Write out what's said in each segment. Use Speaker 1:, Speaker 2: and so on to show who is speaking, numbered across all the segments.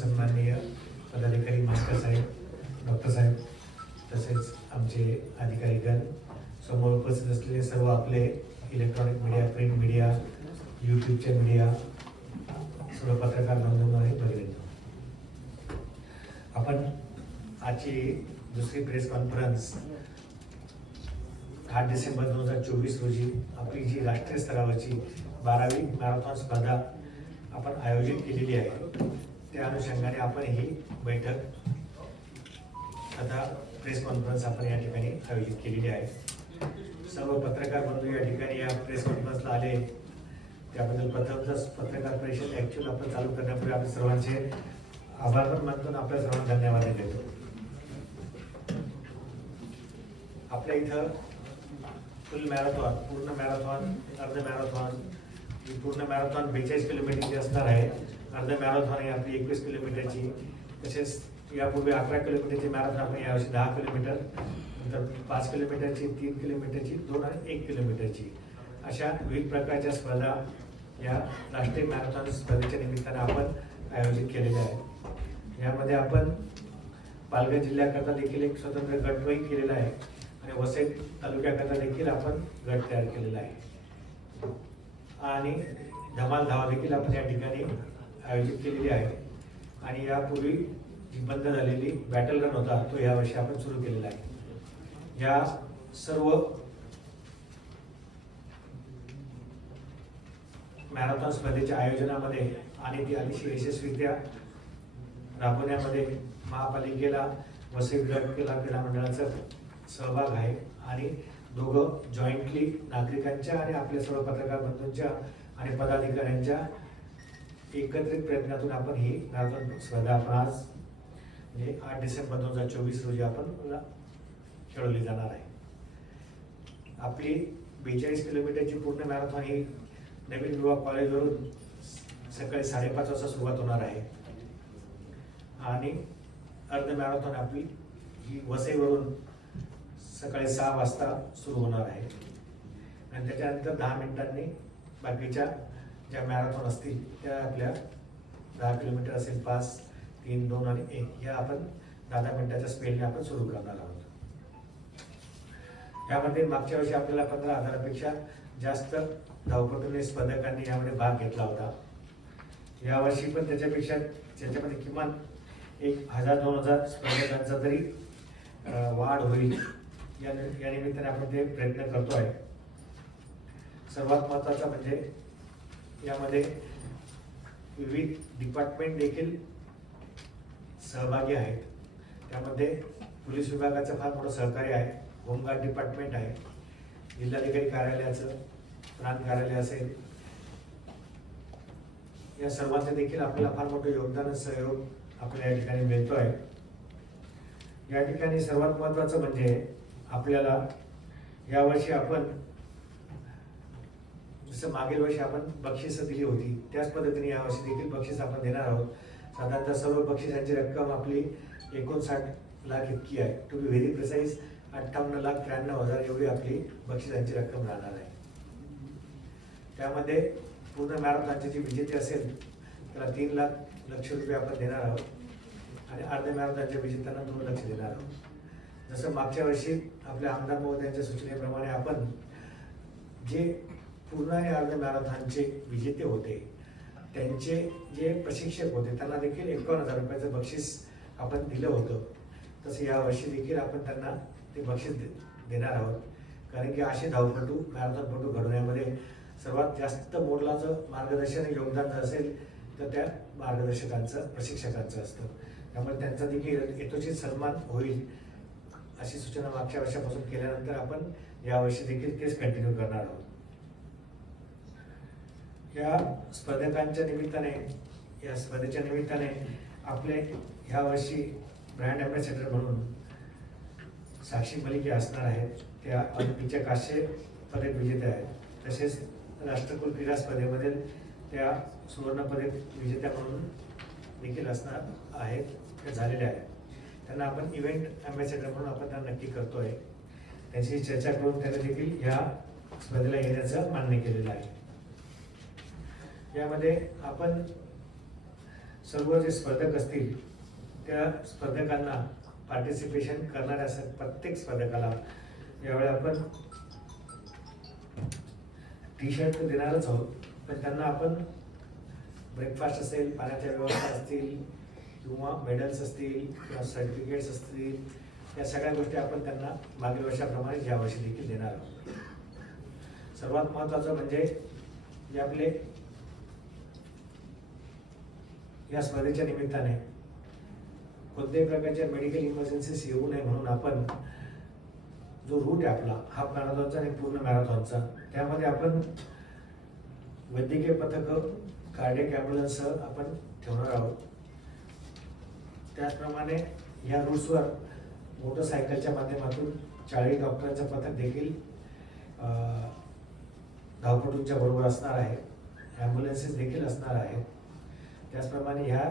Speaker 1: सन्माननीय पदाधिकारी मास्टर साहेब डॉक्टर साहेब तसेच आमचे अधिकारीगण. समोर उपस्थित असलेले सर्व आपले इलेक्ट्रॉनिक मीडिया प्रिंट मीडिया यूट्यूबचे मीडिया सर्व पत्रकार बांधव बघितलं आपण आजची दुसरी प्रेस कॉन्फरन्स आठ डिसेंबर दोन हजार चोवीस रोजी आपली जी राष्ट्रीय स्तरावरची बारावी मॅरेथॉन स्पर्धा आपण आयोजित केलेली आहे. त्या अनुषंगाने आपण ही बैठक तथा प्रेस कॉन्फरन्स आपण या ठिकाणी आयोजित केलेली आहे. सर्व पत्रकार बंधू या ठिकाणी या प्रेस कॉन्फरन्सला आले. त्याबद्दल प्रथमच पत्रकार परिषद ॲक्च्युअल आपण चालू करण्यापूर्वी आपल्या सर्वांचे आभार पण मानतो आणि आपल्या सर्वांना धन्यवाद देतो. आपल्या इथं फुल मॅरेथॉन पूर्ण मॅरेथॉन अर्ध मॅरेथॉन पूर्ण मॅरेथॉन बेचाळीस किलोमीटरची असणार आहे. अर्ध मॅरेथॉन आहे आपली एकवीस किलोमीटरची. तसेच यापूर्वी अकरा किलोमीटरची मॅरेथॉन आपण यावर्षी दहा किलोमीटर नंतर पाच किलोमीटरची तीन किलोमीटरची दोन आणि एक किलोमीटरची. अशा विविध प्रकारच्या स्पर्धा या राष्ट्रीय मॅरेथॉन स्पर्धेच्या निमित्ताने आपण आयोजित केलेल्या आहे यामध्ये आपण पालघर जिल्ह्याकरता देखील एक स्वतंत्र गटही केलेला आहे आणि वसई तालुक्याकरता देखील आपण गट तयार केलेला आहे. आणि धमाल धावा देखील आपण या ठिकाणी आयोजित केलेली आहे. आणि यापूर्वी जी बंद झालेली बॅटल रन होता तो यावर्षी आपण सुरू केलेला आहे. या सर्व मॅरेथॉन स्पर्धेच्या आयोजनामध्ये आणि ती अतिशय यशस्वीरित्या राबवण्यामध्ये महापालिकेला वसई विभाग क्रीडा क्रीडा मंडळाचा सहभाग आहे. आणि दोघं जॉईंटली नागरिकांच्या आणि आपल्या सर्व पत्रकार बंधूंच्या आणि पदाधिकाऱ्यांच्या एकत्रित प्रयत्नातून आपण ही मॅरेथॉन स्पर्धा आपण आज म्हणजे आठ डिसेंबर दोन हजार चोवीस रोजी आपण खेळवली जाणार आहे. आपली बेचाळीस किलोमीटरची पूर्ण मॅरेथॉन ही नवीन विभाग कॉलेजवरून सकाळी साडेपाच वाजता सुरुवात होणार आहे. आणि अर्ध मॅरेथॉन आपली ही वसईवरून सकाळी सहा वाजता सुरू होणार आहे. आणि त्याच्यानंतर दहा मिनिटांनी बाकीच्या ज्या मॅरेथॉन असतील त्या आपल्या दहा किलोमीटर असेल पाच तीन दोन आणि एक या आपण दहा दहा मिनिटाच्या स्पेडने आपण सुरू करणार आहोत. यामध्ये मागच्या वर्षी आपल्याला पंधरा हजारापेक्षा जास्त धावपटूने स्पर्धकांनी यामध्ये भाग घेतला होता. यावर्षी पण त्याच्यापेक्षा त्याच्यामध्ये किमान एक हजार दोन हजार स्पर्धकांचा तरी वाढ होईल. या या निमित्ताने आपण ते प्रयत्न करतो आहे. सर्वात महत्त्वाचा म्हणजे यामध्ये विविध डिपार्टमेंट देखील सहभागी आहेत. त्यामध्ये पोलीस विभागाचं फार मोठं सहकार्य आहे. होमगार्ड डिपार्टमेंट आहे. जिल्हाधिकारी कार्यालयाचं प्रांत कार्यालय असेल. या सर्वांचं देखील आपल्याला फार मोठं योगदान सहयोग आपल्या या ठिकाणी मिळतो आहे. या ठिकाणी सर्वात महत्त्वाचं म्हणजे आपल्याला यावर्षी आपण जसं मागील वर्षी आपण बक्षिसं दिली होती त्याच पद्धतीने यावर्षी देखील बक्षीस आपण देणार आहोत. साधारणतः सर्व बक्षिसांची रक्कम आपली एकोणसाठ लाख इतकी आहे. टू बी व्हेरी प्रिसाईज अठ्ठावन्न लाख त्र्याण्णव हजार एवढी आपली बक्षिसांची रक्कम राहणार आहे. त्यामध्ये पूर्ण मॅरेथॉनची जी विजेते असेल त्याला तीन लाख लक्ष रुपये आपण देणार आहोत. आणि अर्ध्या मॅरेथॉनच्या विजेत्यांना दोन लक्ष देणार आहोत. जसं मागच्या वर्षी आपल्या आमदार महोदयांच्या सूचनेप्रमाणे आपण जे पूर्ण आणि अर्ध मॅरेथॉनचे विजेते होते त्यांचे जे प्रशिक्षक होते त्यांना देखील एकावन्न हजार रुपयाचं बक्षीस आपण दिलं होतं. तसं या वर्षी देखील आपण त्यांना ते बक्षीस दे- देणार आहोत. कारण की असे धावपटू मॅरेथॉनपटू घडवण्यामध्ये सर्वात जास्त मोडलाचं मार्गदर्शन योगदान जर असेल तर त्या मार्गदर्शकांचं प्रशिक्षकांचं असतं. त्यामुळे त्यांचा देखील यथोचित सन्मान होईल. अशी सूचना मागच्या वर्षापासून केल्यानंतर आपण यावर्षी देखील तेच कंटिन्यू करणार आहोत. या स्पर्धकांच्या निमित्ताने या स्पर्धेच्या निमित्ताने आपले ह्या वर्षी ब्रँड अँबॅसेडर म्हणून साक्षी मलिक या असणार आहेत. त्या ऑलिम्पिकच्या काश्य पदक विजेत्या आहेत. तसेच राष्ट्रकुल क्रीडा स्पर्धेमध्ये त्या सुवर्णपदक विजेत्या म्हणून देखील असणार आहेत. त्या झालेल्या आहेत. त्यांना आपण इव्हेंट अँबॅसेडर म्हणून आपण त्यांना नक्की करतोय. त्यांची चर्चा करून त्यांना देखील ह्या स्पर्धेला येण्याचं मान्य केलेलं आहे. यामध्ये आपण सर्व जे स्पर्धक असतील त्या स्पर्धकांना पार्टिसिपेशन करणाऱ्या स- प्रत्येक स्पर्धकाला यावेळी आपण टी शर्ट देणारच आहोत पण त्यांना आपण ब्रेकफास्ट असेल पाण्याच्या व्यवस्था असतील किंवा मेडल्स असतील किंवा सर्टिफिकेट्स असतील या सगळ्या गोष्टी आपण त्यांना मागील वर्षाप्रमाणे या वर्षी देखील देणार आहोत. सर्वात महत्त्वाचं म्हणजे जे आपले या स्पर्धेच्या निमित्ताने कोणत्याही प्रकारच्या मेडिकल इमर्जन्सीस येऊ नये म्हणून आपण जो रूट आहे आपला हाफ मॅरेथॉनचा आणि पूर्ण मॅरेथॉनचा त्यामध्ये आपण वैद्यकीय पथकं कार्डियक ॲम्ब्युलन्ससह आपण ठेवणार आहोत. त्याचप्रमाणे या रूट्सवर मोटरसायकलच्या माध्यमातून चाळीस डॉक्टरांचं पथक देखील धावपटूंच्या बरोबर असणार आहे. ॲम्ब्युलन्सेस देखील असणार आहेत. त्याचप्रमाणे ह्या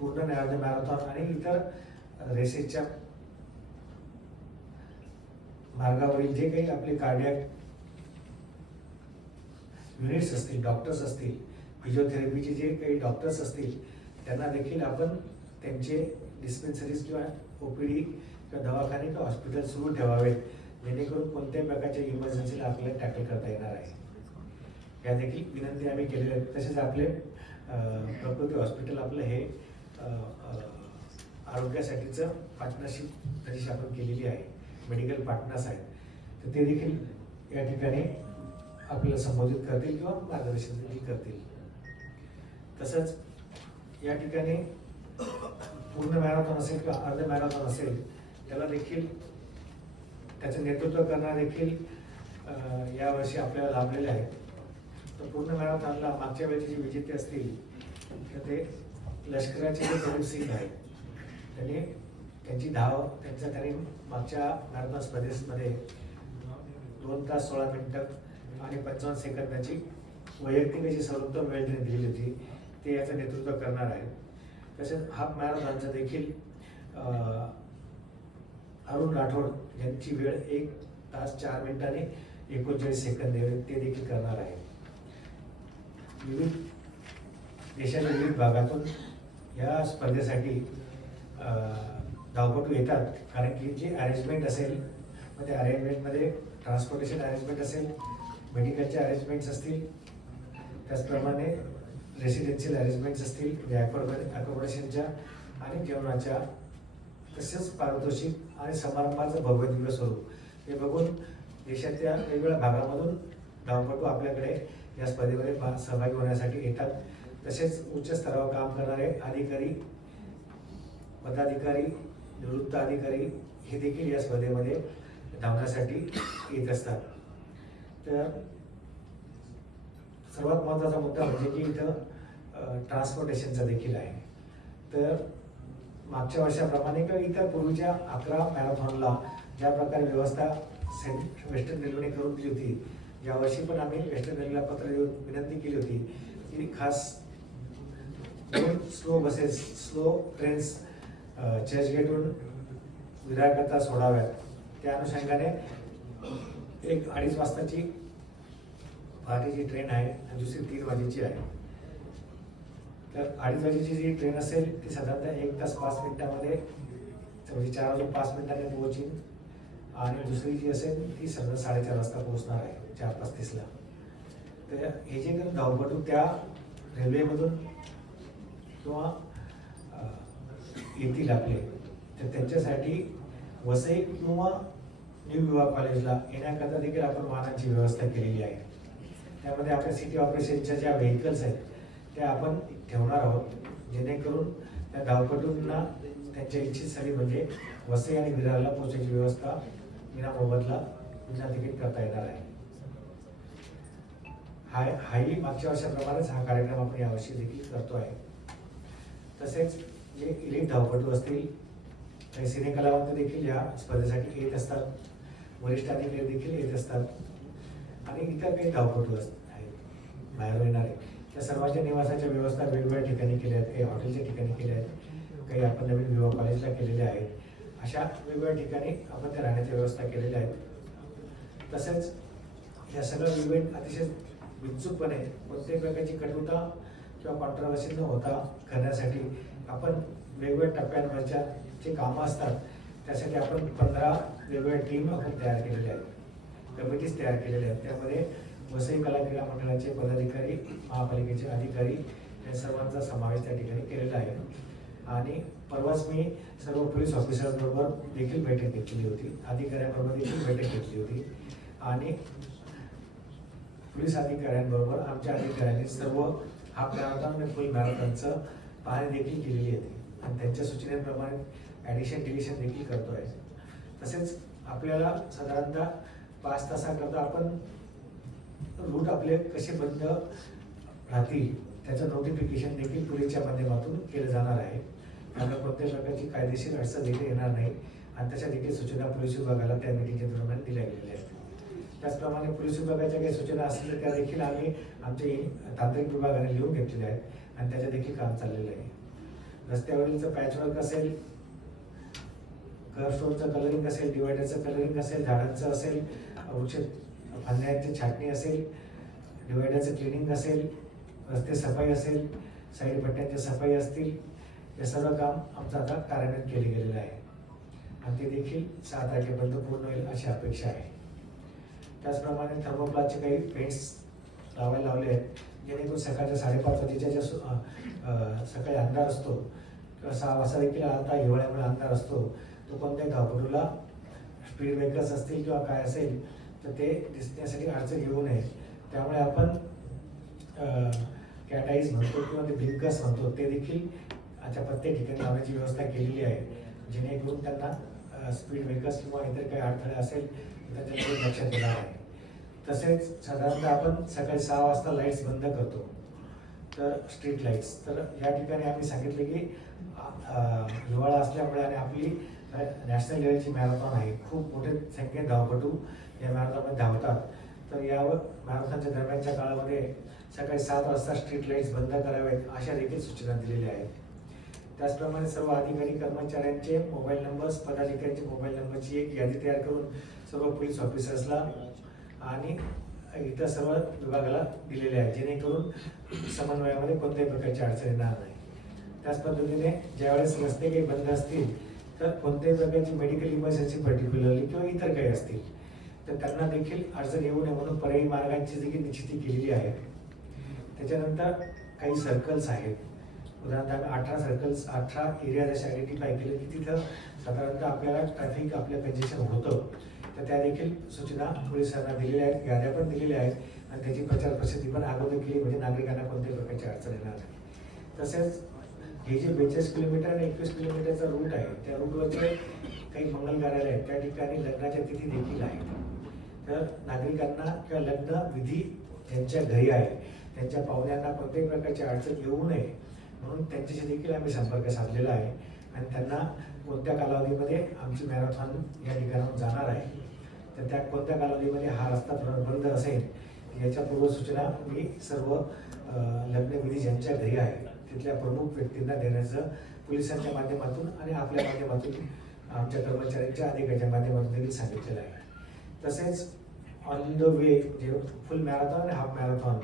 Speaker 1: पूर्ण अर्ध मॅरेथॉन आणि इतर रेसेसच्या मार्गावरील जे काही आपले कार्डियक युनिट्स असतील डॉक्टर्स असतील फिजिओथेरपीचे जे काही डॉक्टर्स असतील त्यांना देखील आपण त्यांचे डिस्पेन्सरीज किंवा ओ पी डी किंवा दवाखाने किंवा हॉस्पिटल सुरू ठेवावेत जेणेकरून कोणत्याही प्रकारच्या इमर्जन्सीला आपल्याला टॅकल करता येणार आहे. या देखील विनंती आम्ही केलेल्या आहेत तसेच आपले प्रकृती हॉस्पिटल आपलं हे आरोग्यासाठीचं पार्टनरशिप तशी आपण केलेली आहे. मेडिकल पार्टनर्स आहेत. तर ते देखील या ठिकाणी आपल्याला संबोधित करतील किंवा मार्गदर्शन देखील करतील. तसंच या ठिकाणी पूर्ण मॅरेथॉन असेल किंवा अर्ध मॅरेथॉन असेल त्याला देखील त्याचं नेतृत्व करणारे देखील यावर्षी आपल्याला लाभलेले आहेत. तर पूर्ण मॅरेथॉनला मागच्या वेळेचे जे विजेते असतील तर ते लष्कराचे जे प्रमुख सिंग आहेत त्यांनी त्यांची धाव त्यांचा त्यांनी मागच्या मॅरेथॉन स्पर्धेमध्ये दोन तास सोळा मिनटं आणि पंचावन्न सेकंदाची वैयक्तिक अशी सर्वोत्तम वेळ त्यांनी होती ते याचं नेतृत्व करणार आहे तसेच हाफ मॅरेथॉनचं देखील अरुण राठोड यांची वेळ एक तास चार मिनिटांनी एकोणचाळीस सेकंद ते देखील करणार आहे. विविध देशाच्या विविध भागातून या स्पर्धेसाठी धावपटू येतात. कारण की जी अरेंजमेंट असेल मग त्या अरेंजमेंटमध्ये ट्रान्सपोर्टेशन अरेंजमेंट असेल मेडिकलचे अरेंजमेंट्स असतील त्याचप्रमाणे रेसिडेन्शियल अरेंजमेंट्स असतील म्हणजे अकोमोडेशनच्या आणि जेवणाच्या तसेच पारितोषिक आणि समारंभाचं भव्य दिव्य स्वरूप. हे बघून देशाच्या वेगवेगळ्या भागामधून धावपटू आपल्याकडे या स्पर्धेमध्ये सहभागी होण्यासाठी येतात. तसेच उच्च स्तरावर काम करणारे अधिकारी पदाधिकारी निवृत्त अधिकारी हे देखील या स्पर्धेमध्ये धावण्यासाठी येत असतात. तर सर्वात महत्त्वाचा मुद्दा म्हणजे की इथं ट्रान्सपोर्टेशनचा देखील आहे. तर मागच्या वर्षाप्रमाणे किंवा इतर पूर्वीच्या अकरा मॅरेथॉनला ज्या प्रकारे व्यवस्था सेंट वेस्टर्न रेल्वेने करून दिली होती यावर्षी पण आम्ही वेस्टर्न रेल्वेला पत्र देऊन विनंती केली होती की खास दोन स्लो बसेस स्लो ट्रेन्स चर्चगेटहून विरारकरता सोडाव्यात. त्या अनुषंगाने एक अडीच वाजताची पहाटेची ट्रेन आहे आणि दुसरी तीन वाजेची आहे. तर अडीच वाजेची जी ट्रेन असेल ती साधारणतः एक तास पाच मिनिटामध्ये म्हणजे चार वाजून पाच मिनिटांनी पोहोचीन आणि दुसरी जी असेल ती साधारण साडेचार वाजता पोहोचणार आहे चार पस्तीसला तर हे जे धावपटू त्या रेल्वेमधून किंवा येतील आपले तर त्यांच्यासाठी वसई किंवा न्यू विवाह कॉलेजला येण्याकरता देखील आपण वाहनांची व्यवस्था केलेली आहे. त्यामध्ये आपल्या सिटी ऑपरेशनच्या ज्या व्हेकल्स आहेत त्या आपण ठेवणार आहोत. जेणेकरून त्या धावपटूंना त्यांच्या इच्छित स्थळी म्हणजे वसई आणि विरारला पोहोचायची व्यवस्था विना मोबदला विना तिकीट करता येणार आहे. हा हाही मागच्या वर्षाप्रमाणेच हा कार्यक्रम आपण यावर्षी देखील करतो आहे. तसेच जे इलिट धावपटू असतील काही सिने कलावंत देखील या स्पर्धेसाठी येत असतात. वरिष्ठ अधिकारी देखील येत असतात. आणि इतर काही धावपटू असत आहेत. बाहेर येणारे. त्या सर्वांच्या निवासाच्या व्यवस्था वेगवेगळ्या ठिकाणी केल्या आहेत. काही हॉटेलच्या ठिकाणी केल्या आहेत. काही आपण नवीन विवाह कॉलेजला केलेल्या आहेत. अशा वेगवेगळ्या ठिकाणी आपण त्या राहण्याच्या व्यवस्था केलेल्या आहेत. तसेच या सगळं इव्हेंट अतिशय बिनचूकपणे कोणत्याही प्रकारची कटुता किंवा कॉन्ट्रोवर्सी न होता करण्यासाठी आपण वेगवेगळ्या टप्प्यांवरच्या जे कामं असतात त्यासाठी आपण पंधरा वेगवेगळ्या टीम आपण तयार केलेल्या आहेत. कमिटीज तयार केलेल्या आहेत. त्यामध्ये वसई कला क्रीडा मंडळाचे पदाधिकारी महापालिकेचे अधिकारी या सर्वांचा समावेश त्या ठिकाणी केलेला आहे. आणि परवाच मी सर्व पोलीस ऑफिसरबरोबर देखील बैठक घेतलेली होती. अधिकाऱ्यांबरोबर देखील बैठक घेतली होती. आणि पोलीस अधिकाऱ्यांबरोबर आमच्या अधिकाऱ्यांनी सर्व हाफ मॅरेथॉन आणि फुल मॅरेथॉनचं पाहणी देखील केलेली होती आणि त्यांच्या सूचनेप्रमाणे ॲडिशन डिलिशन देखील करतो आहे तसेच आपल्याला साधारणतः पाच तासाकरता आपण रूट आपले कसे बंद राहतील त्याचं नोटिफिकेशन देखील पोलीसच्या माध्यमातून केलं जाणार आहे. त्यामुळे कोणत्याही प्रकारची कायदेशीर अडचण देखील येणार नाही आणि तशा देखील सूचना पोलीस विभागाला त्या मिटिंगच्या दरम्यान दिल्या गेलेल्या आहेत. त्याचप्रमाणे पोलीस विभागाच्या काही सूचना असतील त्या देखील आम्ही आमचे तांत्रिक विभागाने लिहून घेतलेल्या आहेत आणि त्याचं देखील काम चाललेलं आहे. रस्त्यावरीलचं पॅचवर्क असेल स्टोनचं कलरिंग असेल डिवायडरचं कलरिंग असेल झाडांचं असेल औषध फांद्यांची छाटणी असेल डिवायडरचं क्लिनिंग असेल रस्ते सफाई असेल साईड पट्ट्यांची सफाई असतील हे सर्व काम आमचं आता कार्यान्वित केले गेलेलं आहे. आणि ते देखील सहा तारखेपर्यंत पूर्ण होईल अशी अपेक्षा आहे. त्याचप्रमाणे थर्मोप्लाचे काही पेंट्स लावायला लावले आहेत जेणेकरून सकाळच्या साडेपाच वाजेच्या ज्या सु- सकाळी अंधार असतो किंवा सहा वाजता देखील आता हिवाळ्यामुळे अंधार असतो तो कोणत्याही धावपटूला स्पीड ब्रेकर्स असतील किंवा काय असेल तर ते दिसण्यासाठी अडचण येऊ नये. त्यामुळे आपण कॅटाईज म्हणतो किंवा ते ब्लिंकर्स म्हणतो ते देखील आता प्रत्येक ठिकाणी लावण्याची व्यवस्था केलेली आहे. जेणेकरून त्यांना स्पीड ब्रेकर्स किंवा इतर काही अडथळे असेल तर त्याच्याकडे लक्ष येणार आहे. तसेच साधारणतः आपण सकाळी सहा वाजता लाईट्स बंद करतो. तर स्ट्रीट लाईट्स तर या ठिकाणी आम्ही सांगितले की हिवाळा असल्यामुळे आणि आपली नॅशनल लेवलची मॅरेथॉन आहे. खूप मोठे संख्येत धावपटू या मॅरेथॉनमध्ये धावतात. तर यावर मॅरेथॉनच्या दरम्यानच्या काळामध्ये सकाळी सात वाजता स्ट्रीट लाईट्स बंद कराव्यात अशा देखील सूचना दिलेल्या आहेत. त्याचप्रमाणे सर्व अधिकारी कर्मचाऱ्यांचे मोबाईल नंबर्स पदाधिकाऱ्यांचे मोबाईल नंबरची एक यादी तयार करून सर्व पोलीस ऑफिसर्सला आणि इतर सर्व विभागाला दिलेले आहे जेणेकरून समन्वयामध्ये कोणत्याही प्रकारची अडचण येणार नाही. त्याच पद्धतीने ज्यावेळेस रस्ते काही बंद असतील तर कोणत्याही प्रकारची मेडिकल इमर्जन्सी पर्टिक्युलरली किंवा इतर काही असतील तर त्यांना देखील अडचण येऊ नये म्हणून पर्यायी मार्गांची देखील निश्चिती केलेली आहे त्याच्यानंतर काही सर्कल्स आहेत. उदाहरणार्थ अठरा सर्कल्स अठरा एरिया जसे आयडेंटिफाय केले की तिथं साधारणतः आपल्याला ट्रॅफिक आपलं कंजेशन होतं. तर त्या देखील सूचना पोलिसांना दिलेल्या आहेत याद्या पण दिलेल्या आहेत आणि त्याची प्रचार प्रसिद्धी पण अगोदर केली म्हणजे नागरिकांना कोणत्याही प्रकारची अडचण येणार नाही. तसेच हे जे बेचाळीस किलोमीटर आणि एकवीस किलोमीटरचा रूट आहे त्या रूटवरचे काही मंगल कार्यालय आहेत. त्या ठिकाणी लग्नाच्या तिथी देखील आहेत. तर नागरिकांना किंवा लग्न विधी ज्यांच्या घरी आहे. त्यांच्या पाहुण्यांना कोणत्याही प्रकारची अडचण येऊ नये. म्हणून त्यांच्याशी देखील आम्ही संपर्क साधलेला आहे. आणि त्यांना कोणत्या कालावधीमध्ये आमची मॅरेथॉन या ठिकाणाहून जाणार आहे. तर त्या कोणत्या कालावधीमध्ये हा रस्ता थोडा बंद असेल याच्या पूर्वसूचना मी सर्व लग्नविधी ज्यांच्या घरी आहे तिथल्या प्रमुख व्यक्तींना देण्याचं पोलिसांच्या माध्यमातून आणि आपल्या माध्यमातून आमच्या कर्मचाऱ्यांच्या अधिकाऱ्याच्या माध्यमातून देखील सांगितलेलं आहे. तसेच ऑन द वे जे फुल मॅरेथॉन आणि हाफ मॅरेथॉन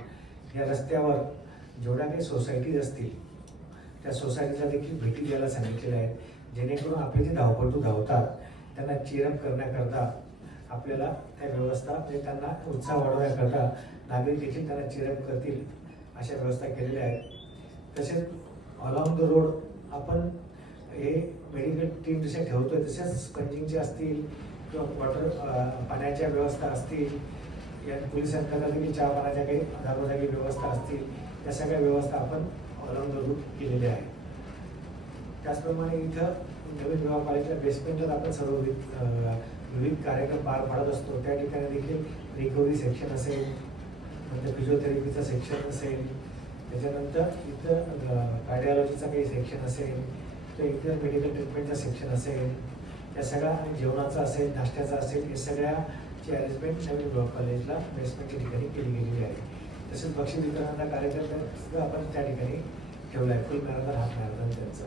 Speaker 1: या रस्त्यावर जेवढ्या काही सोसायटीज असतील त्या सोसायटीला देखील भेटी द्यायला सांगितलेल्या आहेत. जेणेकरून आपले जे धावपटू धावतात त्यांना चिरप करण्याकरता आपल्याला त्या व्यवस्था म्हणजे त्यांना उत्साह वाढवण्याकरता नागरिक देखील त्यांना चिरप करतील अशा व्यवस्था केलेल्या आहेत. तसेच ऑलॉंग द रोड आपण हे मेडिकल टीम जसे ठेवतोय तसेच स्पंजिंगचे असतील किंवा वॉटर पाण्याच्या व्यवस्था असतील या पोलीस की चहा पाण्याच्या काही जागोजागी व्यवस्था असतील या सगळ्या व्यवस्था आपण ऑलॉंग द रूट केलेल्या आहेत. त्याचप्रमाणे इथं नवीन विवाह कॉलेजच्या बेसमेंटवर आपण सर्व विविध विविध कार्यक्रम पार पाडत असतो. त्या ठिकाणी देखील रिकव्हरी सेक्शन असेल नंतर फिजिओथेरपीचं सेक्शन असेल त्याच्यानंतर इथं कार्डिओलॉजीचा काही सेक्शन असेल किंवा इतर मेडिकल ट्रीटमेंटचा सेक्शन असेल त्या सगळ्या आणि जेवणाचं असेल नाश्त्याचं असेल या सगळ्याची अरेंजमेंट नवीन ब्लॉक कॉलेजला प्लेसमेंटच्या ठिकाणी केली गेलेली आहे. तसेच बक्षीस वितरणाचा कार्यक्रम सुद्धा आपण त्या ठिकाणी ठेवला आहे फुल मॅरेथॉन हाफ मॅरेथॉन त्यांचा.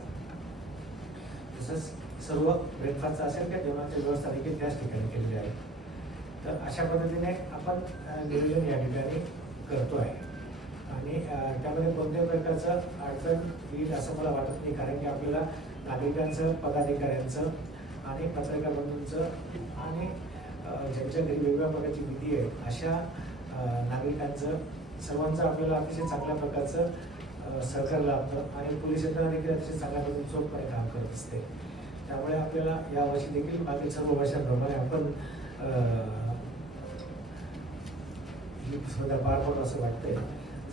Speaker 1: तसंच सर्व ब्रेकफास्टचं असेल त्या जेवणाची व्यवस्था देखील त्याच ठिकाणी केलेली आहे. तर अशा पद्धतीने आपण नियोजन या ठिकाणी करतो आहे आणि त्यामध्ये कोणत्याही प्रकारचं अडचण येईल असं मला वाटत नाही. कारण की आपल्याला नागरिकांचं पदाधिकाऱ्यांचं आणि पत्रकार बंधूंचं आणि ज्यांच्या घरी वेगवेगळ्या प्रकारची भीती आहे अशा नागरिकांचं सर्वांचं आपल्याला अतिशय चांगल्या प्रकारचं अं, सहकार्य लाभतं आणि पोलीस यंत्रणा देखील अतिशय चांगल्या प्रकारे चोखपणे काम करत असते. त्यामुळे आपल्याला या वर्षी देखील बाकी सर्व वर्षांप्रमाणे आपण ही स्पर्धा पार पडतो असं वाटतंय.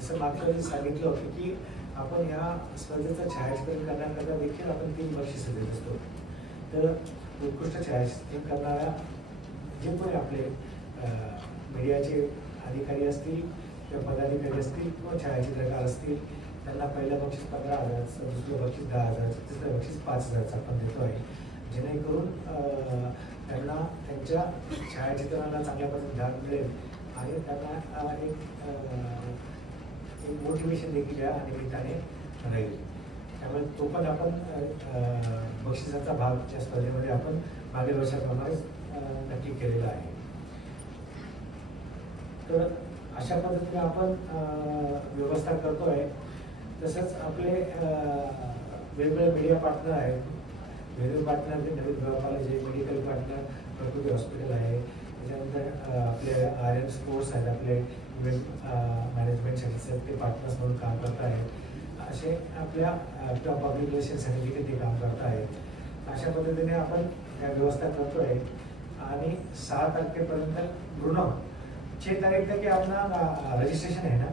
Speaker 1: जसं मागच्या सांगितलं होतं की आपण या स्पर्धेचं छायाचित्रण करण्याकरता देखील आपण तीन बक्षीस देत असतो. तर उत्कृष्ट छायाचित्रण करणाऱ्या जे कोणी आपले मीडियाचे अधिकारी असतील किंवा पदाधिकारी असतील किंवा छायाचित्रकार असतील त्यांना पहिलं बक्षीस पंधरा हजाराचं दुसरं बक्षीस दहा हजाराचं तिसरं बक्षीस पाच हजाराचं आपण देतो आहे. जेणेकरून त्यांना त्यांच्या छायाचित्रांना चांगल्या पद्धतीने धार मिळेल आणि त्यांना एक एक मोटिवेशन देखील या निमित्ताने राहील त्यामुळे तो पण आपण बक्षिसाचा भाग स्पर्धेमध्ये आपण मागील वर्षाप्रमाणेच नक्की केलेला आहे. तर अशा पद्धतीने आपण व्यवस्था करतो आहे तसंच आपले वेगवेगळे मीडिया पार्टनर आहेत. वेगवेगळे पार्टनर ते नवीन व्यवहार जे मेडिकल पार्टनर प्रकृती हॉस्पिटल आहे. त्याच्यानंतर आपले आर एम स्पोर्ट्स आहेत आपले इव्हेंट मॅनेजमेंटसाठी ते पार्टनर्स म्हणून काम करत आहेत असे आपल्या किंवा पब्लिक रिलेशनसाठी देखील ते काम करत आहेत अशा पद्धतीने आपण त्या व्यवस्था करतोय. आणि सहा तारखेपर्यंत पूर्ण चे तारीख तक ये अपना रजिस्ट्रेशन है ना?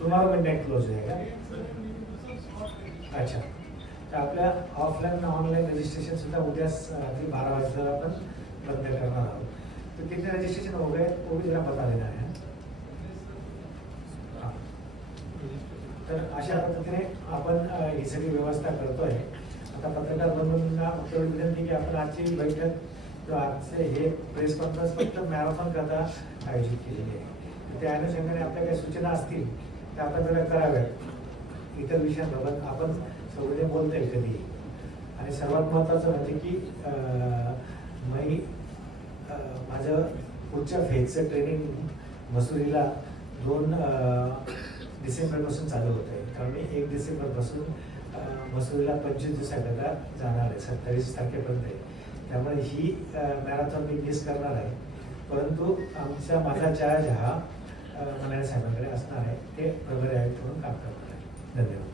Speaker 1: तुम्हारा मिडनाईट क्लोज रहेगा अच्छा. तर आपल्या ऑफलाईन ऑनलाईन रजिस्ट्रेशन सुद्धा उद्या रात्री बारा वाजता आपण बंद करणार आहोत. तो कितने रजिस्ट्रेशन हो गए वो भी जरा बता देना है। तर अशा पद्धतीने आपण ही सगळी व्यवस्था करतोय. आता पत्रकार बंधूंना फक्त विनंती की आपण आजची बैठक किंवा आजचे हे प्रेस कॉन्फरन्स फक्त मॅरेथॉन करता आयोजित केलेली आहे. त्या अनुषंगाने आपल्या काही सूचना असतील त्या आपण जरा कराव्यात. इतर विषयांबाबत आपण सगळे बोलता येईल कधी आणि सर्वात महत्त्वाचं म्हणजे की मी माझं पुढच्या फेजचं ट्रेनिंग मसुरीला दोन डिसेंबरपासून चालू होत आहे कारण मी एक डिसेंबरपासून मसुरीला पंचवीस दिवसाकरता जाणार आहे सत्तावीस तारखेपर्यंत आहे. त्यामुळे ही मॅरेथॉन मी मिस करणार आहे. परंतु आमचा माझा चार्ज हा अ, मनाने साहेबांकडे असणार आहे ते प्रभारी आयुक्त म्हणून काम करणार आहे. धन्यवाद.